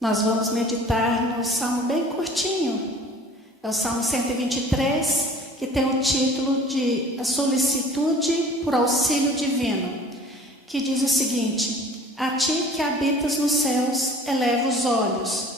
Nós vamos meditar no salmo bem curtinho. É o salmo 123, que tem o título de A Solicitude por Auxílio Divino, que diz o seguinte: A ti que habitas nos céus, eleva os olhos,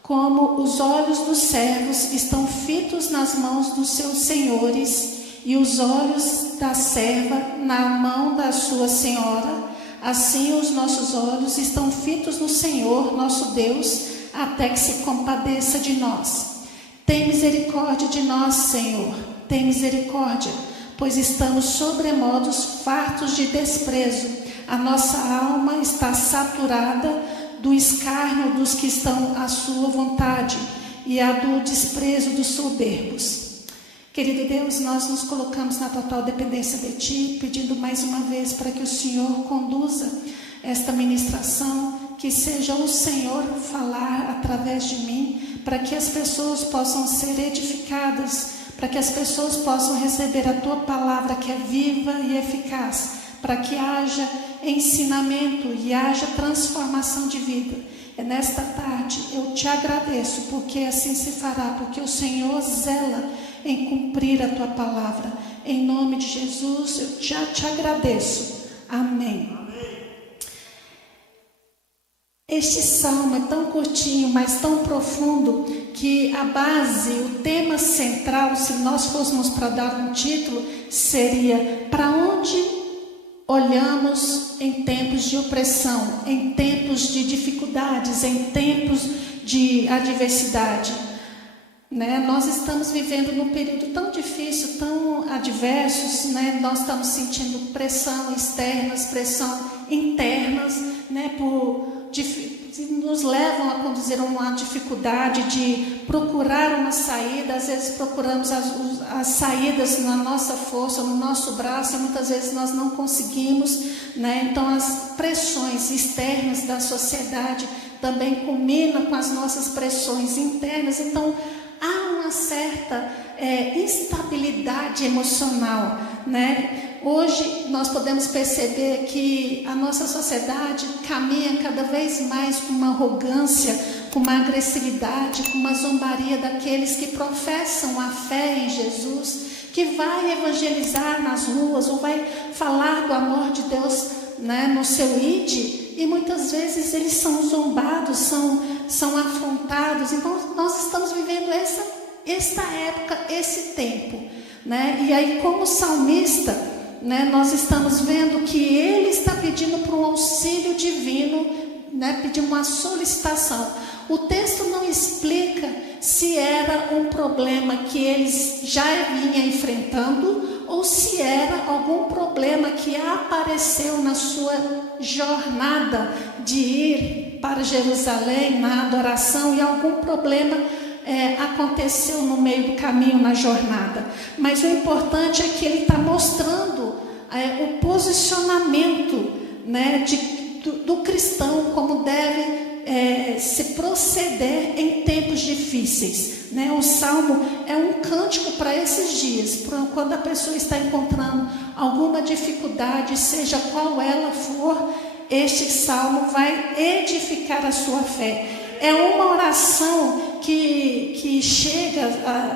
como os olhos dos servos estão fitos nas mãos dos seus senhores, e os olhos da serva na mão da sua senhora, assim os nossos olhos estão fitos no Senhor, nosso Deus, até que se compadeça de nós. Tem misericórdia de nós, Senhor, tem misericórdia, pois estamos sobremodos fartos de desprezo. A nossa alma está saturada do escárnio dos que estão à sua vontade e a do desprezo dos soberbos. Querido Deus, nós nos colocamos na total dependência de Ti, pedindo mais uma vez para que o Senhor conduza esta ministração, que seja o Senhor falar através de mim, para que as pessoas possam ser edificadas, para que as pessoas possam receber a Tua palavra que é viva e eficaz, para que haja ensinamento e haja transformação de vida. É nesta tarde eu Te agradeço, porque assim se fará, porque o Senhor zela em cumprir a Tua palavra. Em nome de Jesus, eu já Te agradeço. Amém. Este salmo é tão curtinho, mas tão profundo, que a base, o tema central, se nós fôssemos para dar um título, seria: para onde olhamos em tempos de opressão, em tempos de dificuldades, em tempos de adversidade? Nós estamos vivendo num período tão difícil, tão adversos, nós estamos sentindo pressão externas, pressão internas, nos levam a conduzir a uma dificuldade de procurar uma saída. Às vezes procuramos as saídas na nossa força, no nosso braço, e muitas vezes nós não conseguimos, Então as pressões externas da sociedade também combinam com as nossas pressões internas. Então há uma certa instabilidade emocional, Hoje nós podemos perceber que a nossa sociedade caminha cada vez mais com uma arrogância, com uma agressividade, com uma zombaria daqueles que professam a fé em Jesus, que vai evangelizar nas ruas ou vai falar do amor de Deus, no seu id, e muitas vezes eles são zombados, são afrontados. Então nós estamos vivendo esta época, esse tempo, E aí, como salmista, nós estamos vendo que ele está pedindo por um auxílio divino, pedindo uma solicitação. O texto não explica se era um problema que eles já vinham enfrentando ou se era algum problema que apareceu na sua jornada de ir para Jerusalém, na adoração, e algum problema aconteceu no meio do caminho, na jornada. Mas o importante é que ele está mostrando o posicionamento, do cristão, como deve se proceder em tempos difíceis. O salmo é um cântico para esses dias, quando a pessoa está encontrando alguma dificuldade, seja qual ela for, este salmo vai edificar a sua fé. É uma oração que chega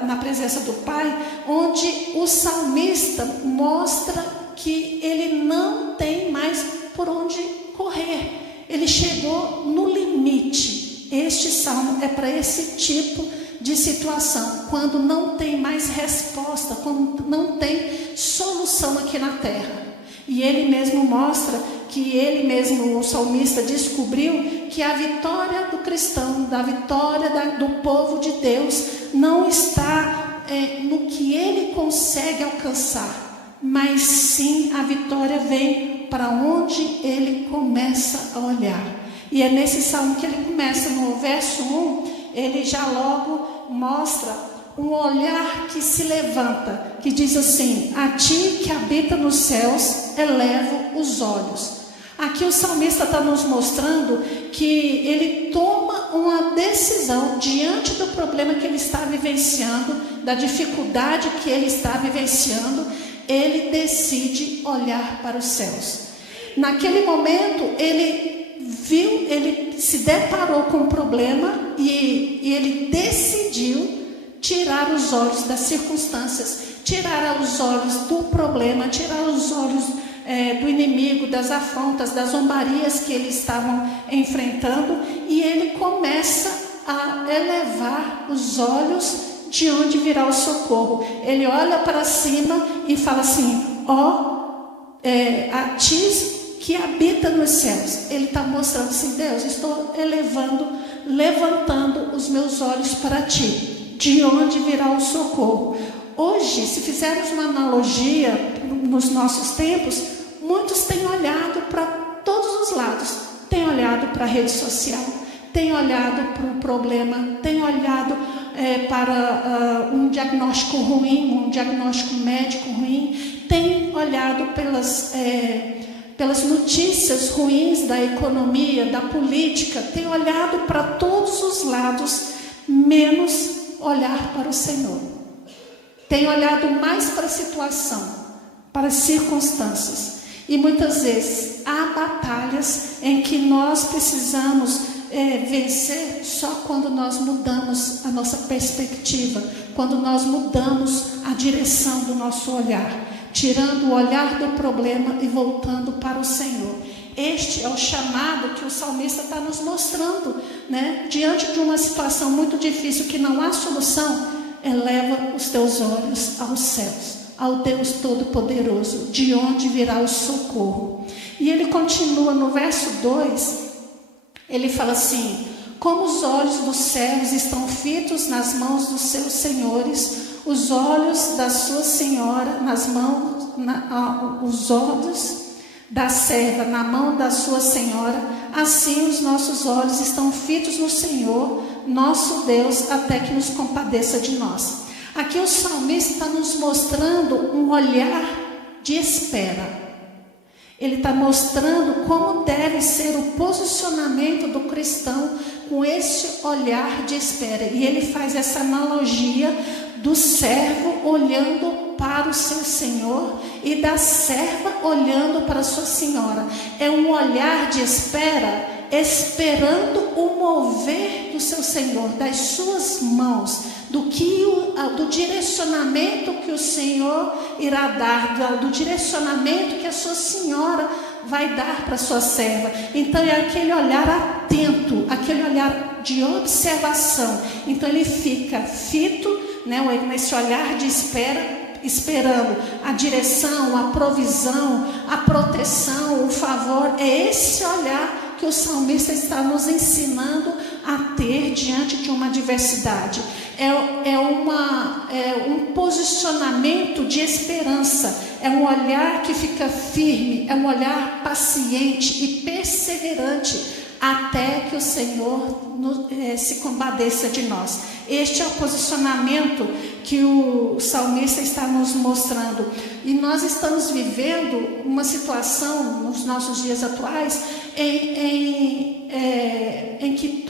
na presença do Pai, onde o salmista mostra que ele não tem mais por onde correr. Ele chegou no limite. Este salmo é para esse tipo de situação, quando não tem mais resposta, quando não tem solução aqui na terra. E ele mesmo mostra que ele mesmo, o salmista, descobriu que a vitória do cristão, da vitória do povo de Deus, não está no que ele consegue alcançar, mas sim a vitória vem para onde ele começa a olhar. E é nesse salmo que ele começa, no verso 1, ele já logo mostra um olhar que se levanta, que diz assim: a ti que habita nos céus, elevo os olhos. Aqui o salmista está nos mostrando que ele toma uma decisão diante do problema que ele está vivenciando, da dificuldade que ele está vivenciando. Ele decide olhar para os céus. naquele momento ele se deparou com um problema e ele decidiu tirar os olhos das circunstâncias, tirar os olhos do problema, tirar os olhos do inimigo, das afrontas, das zombarias que eles estavam enfrentando, e ele começa a elevar os olhos de onde virá o socorro. Ele olha para cima e fala assim: a ti que habita nos céus. Ele está mostrando assim: Deus, estou levantando os meus olhos para ti, de onde virá o socorro. Hoje, se fizermos uma analogia nos nossos tempos, muitos têm olhado para todos os lados, têm olhado para a rede social, têm olhado para o problema, têm olhado para um diagnóstico ruim, um diagnóstico médico ruim, têm olhado pelas notícias ruins da economia, da política, têm olhado para todos os lados, menos olhar para o Senhor. Tem olhado mais para a situação, para as circunstâncias. E muitas vezes há batalhas em que nós precisamos vencer só quando nós mudamos a nossa perspectiva, quando nós mudamos a direção do nosso olhar, tirando o olhar do problema e voltando para o Senhor. Este é o chamado que o salmista está nos mostrando, né? Diante de uma situação muito difícil que não há solução, eleva os teus olhos aos céus, ao Deus Todo-Poderoso, de onde virá o socorro. E ele continua no verso 2, ele fala assim: como os olhos dos servos estão fitos nas mãos dos seus senhores, os olhos da sua senhora nas mãos, os olhos da serva na mão da sua senhora, assim os nossos olhos estão fitos no Senhor, nosso Deus, até que nos compadeça de nós. Aqui o salmista está nos mostrando um olhar de espera. Ele está mostrando como deve ser o posicionamento do cristão com esse olhar de espera. E ele faz essa analogia do servo olhando para o seu senhor e da serva olhando para a sua senhora. É um olhar de espera, esperando o mover do seu senhor, das suas mãos, do direcionamento que o Senhor irá dar, do direcionamento que a sua senhora vai dar para a sua serva. Então é aquele olhar atento, aquele olhar de observação. Então ele fica fito, né, nesse olhar de espera, esperando a direção, a provisão, a proteção, o favor. É esse olhar que o salmista está nos ensinando a ter diante de uma adversidade. É um posicionamento de esperança, é um olhar que fica firme, é um olhar paciente e perseverante, até que o Senhor se compadeça de nós. Este é o posicionamento que o salmista está nos mostrando. E nós estamos vivendo uma situação nos nossos dias atuais em que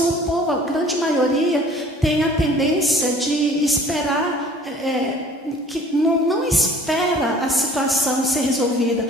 o povo, a grande maioria, tem a tendência de esperar, que não espera a situação ser resolvida.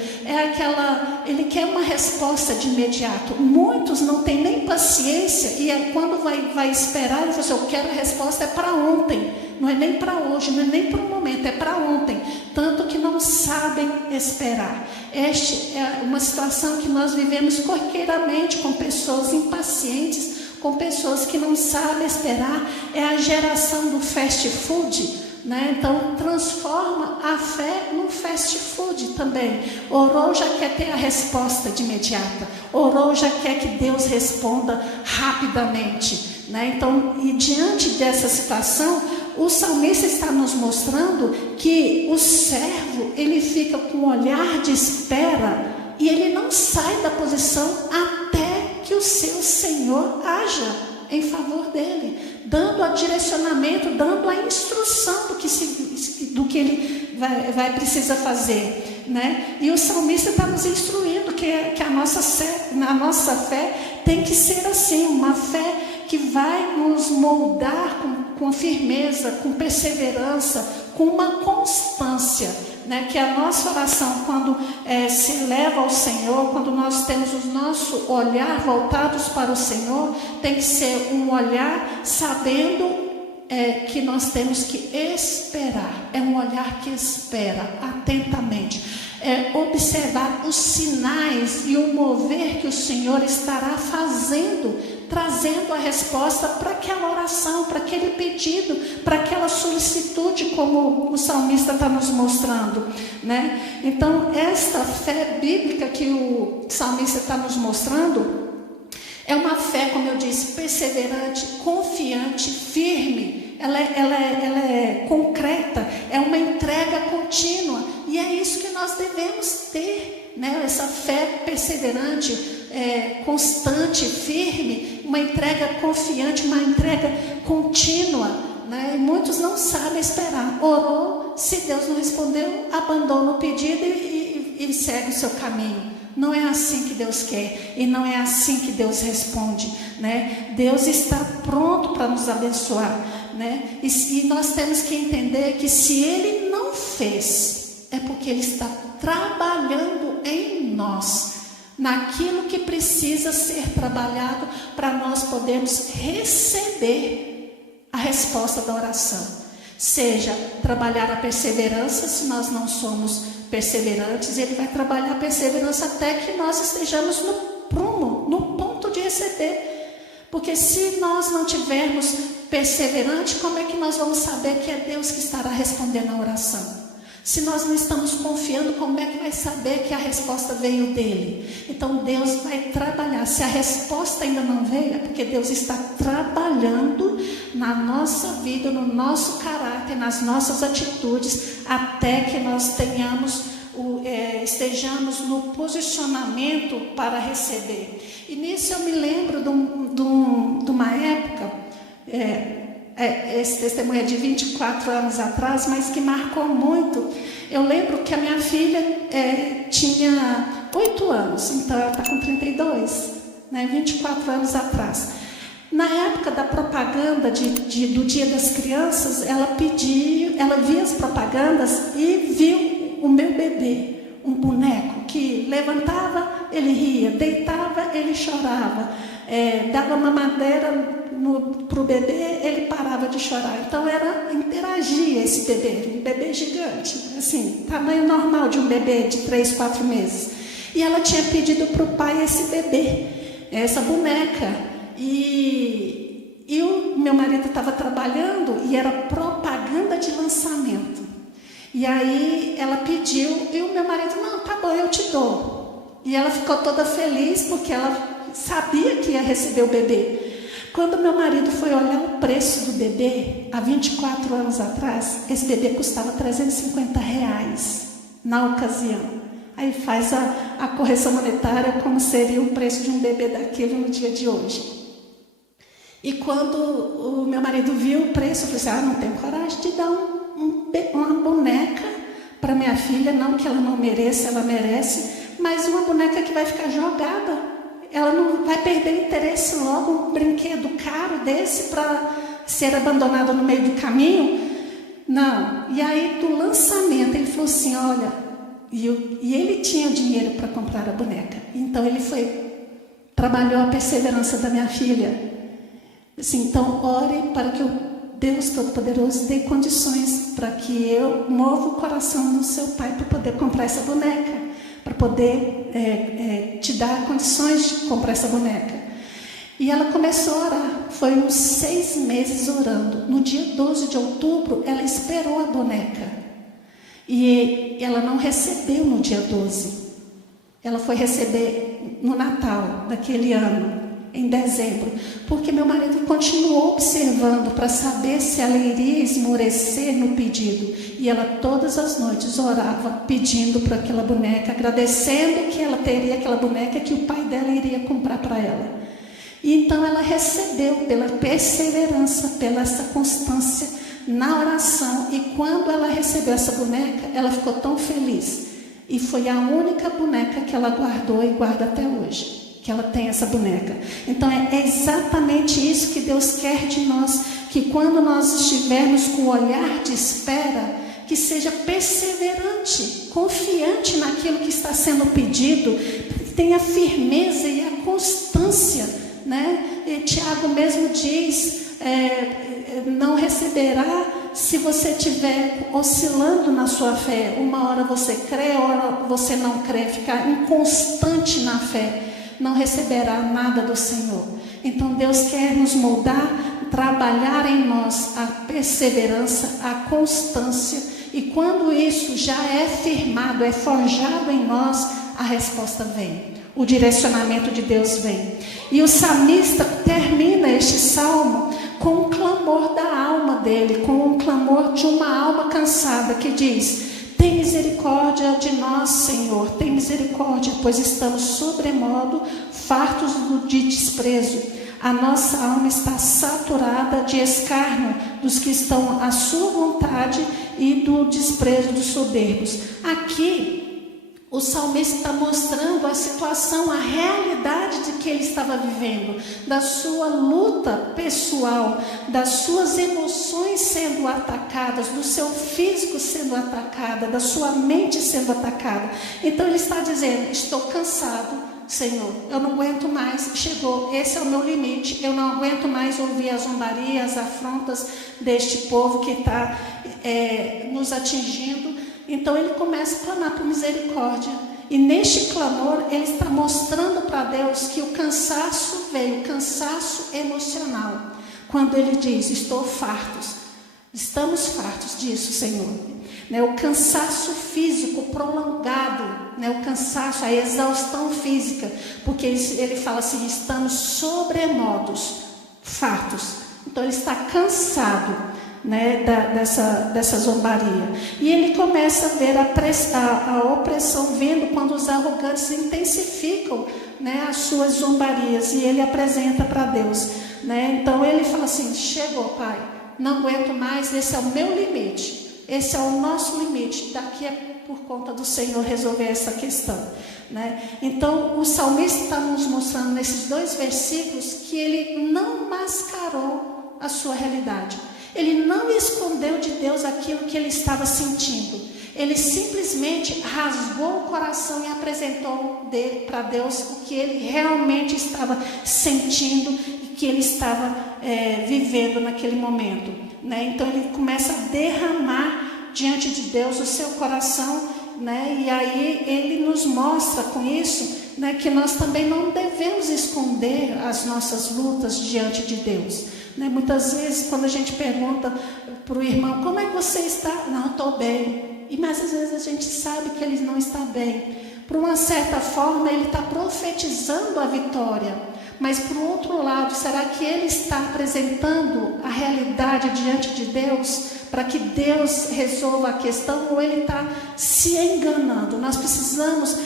Ele quer uma resposta de imediato. Muitos não têm nem paciência e quando vai esperar, ele fala assim: eu quero a resposta para ontem, não é nem para hoje, não é nem para o momento, é para ontem. Tanto que não sabem esperar. Esta é uma situação que nós vivemos corriqueiramente com pessoas impacientes, com pessoas que não sabem esperar. É a geração do fast food, né? Então transforma a fé num fast food também. Orou, já quer ter a resposta de imediata. Orou, já quer que Deus responda rapidamente, né? Então, e diante dessa situação, o salmista está nos mostrando que o servo, ele fica com um olhar de espera e ele não sai da posição até que o seu Senhor haja em favor dele, dando o direcionamento, dando a instrução do que ele vai precisar fazer, né? E o salmista está nos instruindo que a nossa fé tem que ser assim, uma fé que vai nos moldar com firmeza, com perseverança, com uma constância, né, que a nossa oração, quando se eleva ao Senhor, quando nós temos o nosso olhar voltados para o Senhor, tem que ser um olhar sabendo que nós temos que esperar. É um olhar que espera atentamente. Observar os sinais e o mover que o Senhor estará fazendo, trazendo a resposta para aquela oração, para aquele pedido, para aquela solicitude, como o salmista está nos mostrando, né? Então, esta fé bíblica que o salmista está nos mostrando é uma fé, como eu disse, perseverante, confiante, firme. Ela é concreta, é uma entrega contínua. E é isso que nós devemos ter, né? Essa fé perseverante, constante, firme, uma entrega confiante, uma entrega contínua, né? E muitos não sabem esperar. Orou, se Deus não respondeu, abandona o pedido e segue o seu caminho. Não é assim que Deus quer e não é assim que Deus responde, né? Deus está pronto para nos abençoar, né? E nós temos que entender que se Ele não fez, é porque Ele está trabalhando em nós, naquilo que precisa ser trabalhado para nós podermos receber a resposta da oração. Seja trabalhar a perseverança, se nós não somos perseverantes, Ele vai trabalhar a perseverança até que nós estejamos no prumo, no ponto de receber. Porque se nós não tivermos perseverantes, como é que nós vamos saber que é Deus que estará respondendo a oração? Se nós não estamos confiando, como é que vai saber que a resposta veio dele? Então Deus vai trabalhar. Se a resposta ainda não veio, é porque Deus está trabalhando na nossa vida, no nosso caráter, nas nossas atitudes, até que nós estejamos no posicionamento para receber. E nisso eu me lembro de uma época, esse testemunho é de 24 anos atrás, mas que marcou muito. Eu lembro que a minha filha tinha 8 anos, então ela está com 32, né, 24 anos atrás. Na época da propaganda do Dia das Crianças, ela via as propagandas e viu o meu bebê, um boneco que levantava, ele ria, deitava, ele chorava, dava mamadeira para o bebê, ele parava de chorar. Então interagia esse bebê, um bebê gigante, assim, tamanho normal de um bebê de 3, 4 meses. E ela tinha pedido para o pai esse bebê, essa boneca. E o meu marido estava trabalhando e era propaganda de lançamento. E aí ela pediu e o meu marido, não, tá bom, eu te dou. E ela ficou toda feliz porque ela sabia que ia receber o bebê. Quando meu marido foi olhar o preço do bebê, há 24 anos atrás, esse bebê custava R$350 na ocasião. Aí faz a correção monetária como seria o preço de um bebê daquele no dia de hoje. E quando o meu marido viu o preço, eu falei assim, não tenho coragem de dar uma boneca para minha filha, não que ela não mereça, ela merece, mas uma boneca que vai ficar jogada. Ela não vai perder interesse logo, um brinquedo caro desse para ser abandonado no meio do caminho? Não. E aí, do lançamento, ele falou assim, olha, e ele tinha dinheiro para comprar a boneca. Então, ele trabalhou a perseverança da minha filha. Assim, então, ore para que o Deus Todo-Poderoso dê condições para que eu mova o coração do seu pai para poder comprar essa boneca, para poder te dar condições de comprar essa boneca. E ela começou a orar, foi uns 6 meses orando. No dia 12 de outubro, ela esperou a boneca. E ela não recebeu no dia 12. Ela foi receber no Natal daquele ano, em dezembro, porque meu marido continuou observando para saber se ela iria esmorecer no pedido. E ela todas as noites orava pedindo por aquela boneca, agradecendo que ela teria aquela boneca que o pai dela iria comprar para ela. E então ela recebeu pela perseverança, pela essa constância na oração. E quando ela recebeu essa boneca, ela ficou tão feliz. E foi a única boneca que ela guardou e guarda até hoje. Que ela tem essa boneca. Então é exatamente isso que Deus quer de nós, que quando nós estivermos com o olhar de espera, que seja perseverante, confiante naquilo que está sendo pedido, que tenha firmeza e a constância, né? E Tiago mesmo diz, não receberá se você estiver oscilando na sua fé. Uma hora você crê, hora você não crê, ficar inconstante na fé, não receberá nada do Senhor. Então Deus quer nos moldar, trabalhar em nós a perseverança, a constância, e quando isso já é firmado, é forjado em nós, a resposta vem, o direcionamento de Deus vem. E o salmista termina este salmo com um clamor da alma dele, com um clamor de uma alma cansada, que diz: tem misericórdia de nós, Senhor, tem misericórdia, pois estamos sobremodo fartos de desprezo. A nossa alma está saturada de escárnio dos que estão à sua vontade e do desprezo dos soberbos. Aqui, o salmista está mostrando a situação, a realidade de que ele estava vivendo, da sua luta pessoal, das suas emoções sendo atacadas, do seu físico sendo atacado, da sua mente sendo atacada. Então ele está dizendo: estou cansado, Senhor, eu não aguento mais, chegou, esse é o meu limite, eu não aguento mais ouvir a zombaria, as afrontas deste povo que está nos atingindo. Então ele começa a clamar por misericórdia, e neste clamor ele está mostrando para Deus que o cansaço veio, o cansaço emocional, quando ele diz: estou fartos, estamos fartos disso, Senhor. O cansaço físico prolongado, o cansaço, a exaustão física, porque ele fala assim: estamos sobremodos fartos. Então ele está cansado, dessa zombaria. E ele começa a ver a opressão vindo quando os arrogantes intensificam, as suas zombarias, e ele apresenta para Deus. Então ele fala assim: chegou, Pai, não aguento mais, esse é o meu limite. Esse é o nosso limite, daqui é por conta do Senhor resolver essa questão. Então, o salmista está nos mostrando nesses 2 versículos que ele não mascarou a sua realidade. Ele não escondeu de Deus aquilo que ele estava sentindo. Ele simplesmente rasgou o coração e apresentou para Deus o que ele realmente estava sentindo e que ele estava vivendo naquele momento. Então ele começa a derramar diante de Deus o seu coração, e aí ele nos mostra com isso, que nós também não devemos esconder as nossas lutas diante de Deus. Muitas vezes, quando a gente pergunta para o irmão: como é que você está? Não, estou bem. Mas às vezes a gente sabe que ele não está bem. Por uma certa forma, ele está profetizando a vitória. Mas por outro lado, será que ele está apresentando a realidade diante de Deus para que Deus resolva a questão, ou ele está se enganando? Nós precisamos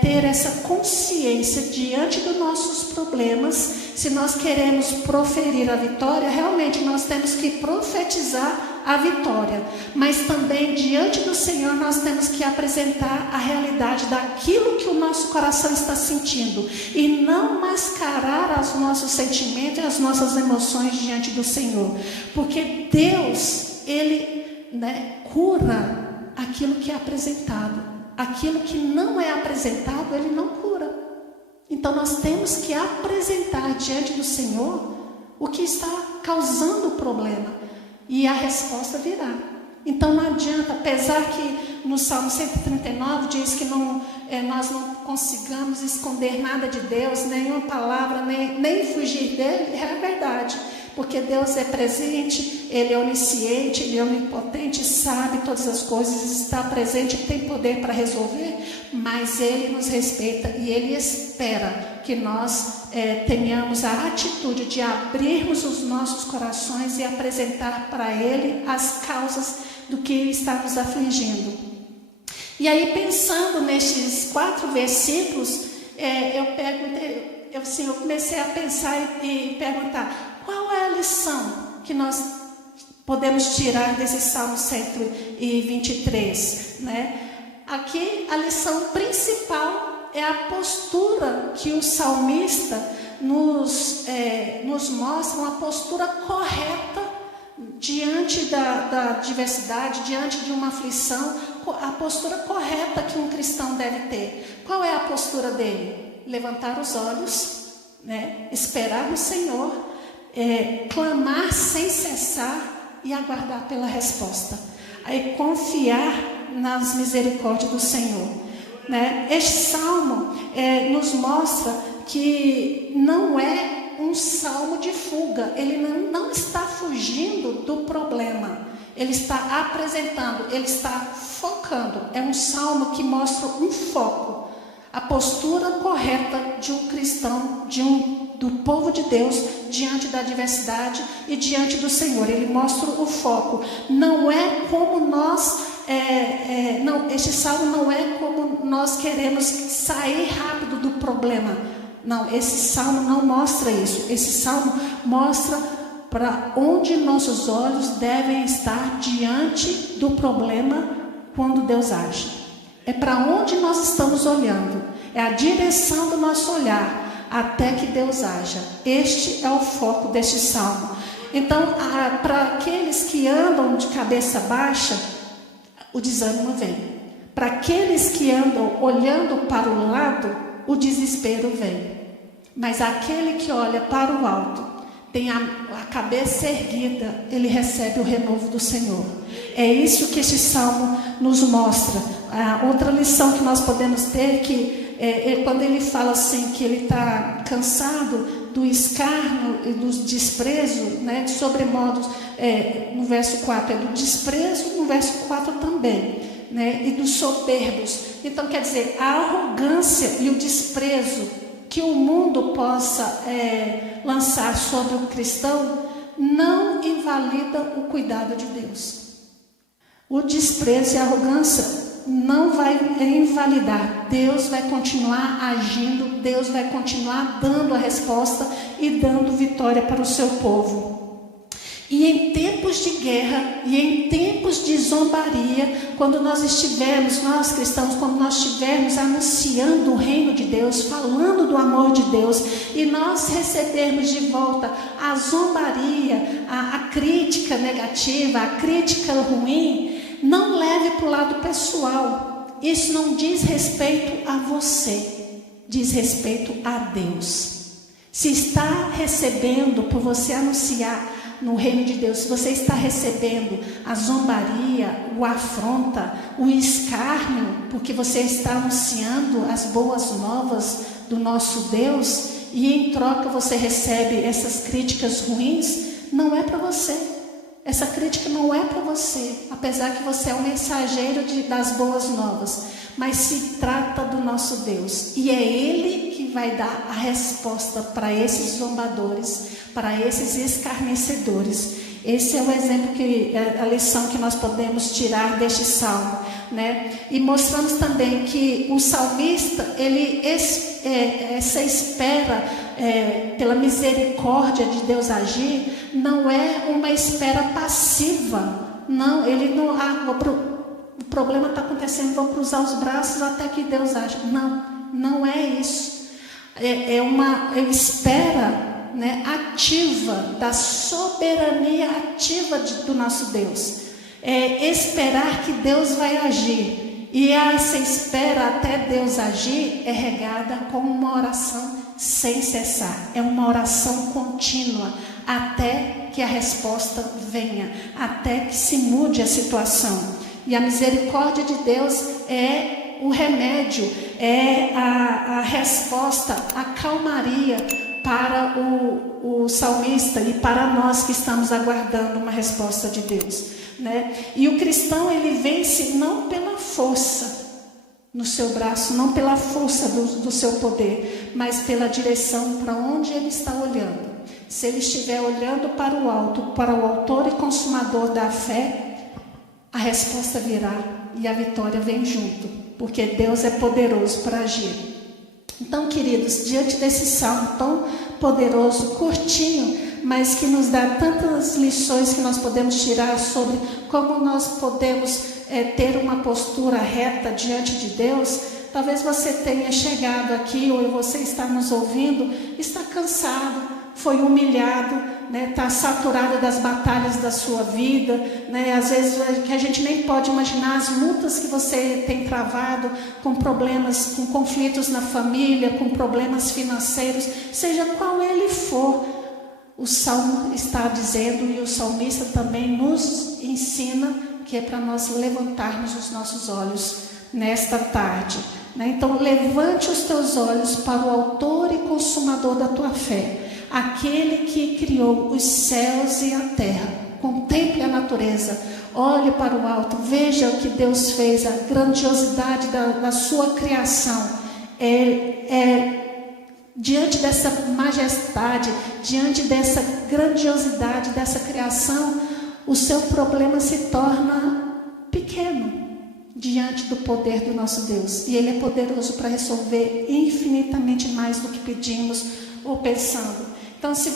ter essa consciência diante dos nossos problemas. Se nós queremos proferir a vitória, realmente nós temos que profetizar a vitória, mas também diante do Senhor nós temos que apresentar a realidade daquilo que o nosso coração está sentindo, e não mascarar os nossos sentimentos e as nossas emoções diante do Senhor, porque Deus, Ele cura aquilo que é apresentado. Aquilo que não é apresentado, Ele não cura. Então nós temos que apresentar diante do Senhor o que está causando o problema, e a resposta virá. Então não adianta, apesar que no Salmo 139 diz que nós não consigamos esconder nada de Deus, nenhuma palavra, nem fugir dele, é verdade. Porque Deus é presente, Ele é onisciente, Ele é onipotente, sabe todas as coisas, está presente, tem poder para resolver, mas Ele nos respeita e Ele espera que nós tenhamos a atitude de abrirmos os nossos corações e apresentar para Ele as causas do que está nos afligindo. E aí, pensando nestes 4 versículos, eu comecei a pensar e perguntar: qual é a lição que nós podemos tirar desse Salmo 123? Aqui a lição principal é a postura que o salmista nos mostra, uma postura correta diante da adversidade, diante de uma aflição, a postura correta que um cristão deve ter. Qual é a postura dele? Levantar os olhos, né? Esperar no Senhor, clamar sem cessar e aguardar pela resposta. Aí confiar nas misericórdias do Senhor, né? Este salmo nos mostra que não é um salmo de fuga, ele não está fugindo do problema, ele está apresentando, ele está focando. É um salmo que mostra um foco, a postura correta de um cristão, do povo de Deus, diante da adversidade e diante do Senhor. Ele mostra o foco. Não é como nós, este salmo não é como nós queremos sair rápido do problema. Não, esse salmo não mostra isso. Esse salmo mostra para onde nossos olhos devem estar diante do problema quando Deus age. É para onde nós estamos olhando. É a direção do nosso olhar até que Deus haja. Este é o foco deste salmo. Então, para aqueles que andam de cabeça baixa, o desânimo vem. Para aqueles que andam olhando para o lado, o desespero vem. Mas aquele que olha para o alto, tem a cabeça erguida, ele recebe o renovo do Senhor. É isso que este salmo nos mostra. Outra lição que nós podemos ter, que quando ele fala assim, que ele está cansado do escárnio e do desprezo, né, de sobremodo, no verso 4 é do desprezo, no verso 4 também, né, e dos soberbos. Então quer dizer, a arrogância e o desprezo que o mundo possa lançar sobre o cristão não invalida o cuidado de Deus. O desprezo e a arrogância não vai invalidar. Deus vai continuar agindo, Deus vai continuar dando a resposta e dando vitória para o seu povo. E em tempos de guerra e em tempos de zombaria, quando nós estivermos, nós cristãos, quando nós estivermos anunciando o reino de Deus, falando do amor de Deus, e nós recebermos de volta a zombaria, a crítica negativa, a crítica ruim, não leve para o lado pessoal. Isso não diz respeito a você, diz respeito a Deus. Se está recebendo, por você anunciar no reino de Deus, se você está recebendo a zombaria, o afronta, o escárnio, porque você está anunciando as boas novas do nosso Deus, e em troca você recebe essas críticas ruins, não é para você. Essa crítica não é para você, apesar que você é um mensageiro das boas novas, mas se trata do nosso Deus, e é Ele que vai dar a resposta para esses zombadores, para esses escarnecedores. Esse é o exemplo, a lição que nós podemos tirar deste salmo, né? E mostramos também que o salmista, essa espera pela misericórdia de Deus agir, não é uma espera passiva. Não, ele não, o problema está acontecendo, vou cruzar os braços até que Deus age. Não é isso. É uma espera, né, ativa, da soberania ativa do nosso Deus. É esperar que Deus vai agir. E essa espera até Deus agir é regada com uma oração sem cessar. É uma oração contínua até que a resposta venha, até que se mude a situação. E a misericórdia de Deus é o remédio, é a resposta, a calmaria para o salmista e para nós que estamos aguardando uma resposta de Deus, né? E o cristão, ele vence não pela força no seu braço, não pela força do seu poder, mas pela direção para onde ele está olhando. Se ele estiver olhando para o alto, para o autor e consumador da fé, a resposta virá e a vitória vem junto, porque Deus é poderoso para agir. Então, queridos, diante desse salmo tão poderoso, curtinho, mas que nos dá tantas lições que nós podemos tirar sobre como nós podemos ter uma postura reta diante de Deus. Talvez você tenha chegado aqui, ou você está nos ouvindo, está cansado, foi humilhado, né? Está saturado das batalhas da sua vida, né? Às vezes que a gente nem pode imaginar as lutas que você tem travado, com problemas, com conflitos na família, com problemas financeiros, seja qual ele for. O Salmo está dizendo, e o salmista também nos ensina, que é para nós levantarmos os nossos olhos nesta tarde, né? Então, levante os teus olhos para o autor e consumador da tua fé, aquele que criou os céus e a terra. Contemple a natureza, olhe para o alto, veja o que Deus fez, a grandiosidade da sua criação. Diante dessa majestade, diante dessa grandiosidade, dessa criação, o seu problema se torna pequeno diante do poder do nosso Deus. E Ele é poderoso para resolver infinitamente mais do que pedimos ou pensando. Então, se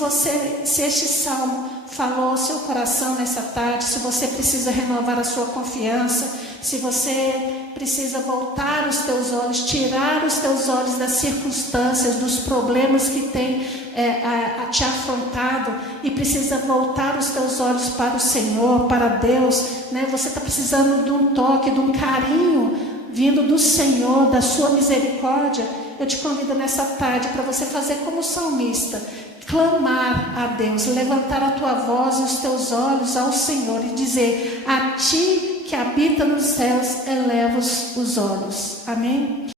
este salmo falou ao seu coração nessa tarde, se você precisa renovar a sua confiança, se você precisa voltar os teus olhos, tirar os teus olhos das circunstâncias, dos problemas que tem te afrontado, e precisa voltar os teus olhos para o Senhor, para Deus, né? Você está precisando de um toque, de um carinho vindo do Senhor, da sua misericórdia. Eu te convido nessa tarde para você fazer como salmista, clamar a Deus, levantar a tua voz e os teus olhos ao Senhor e dizer: a ti que habita nos céus, eleva os olhos. Amém?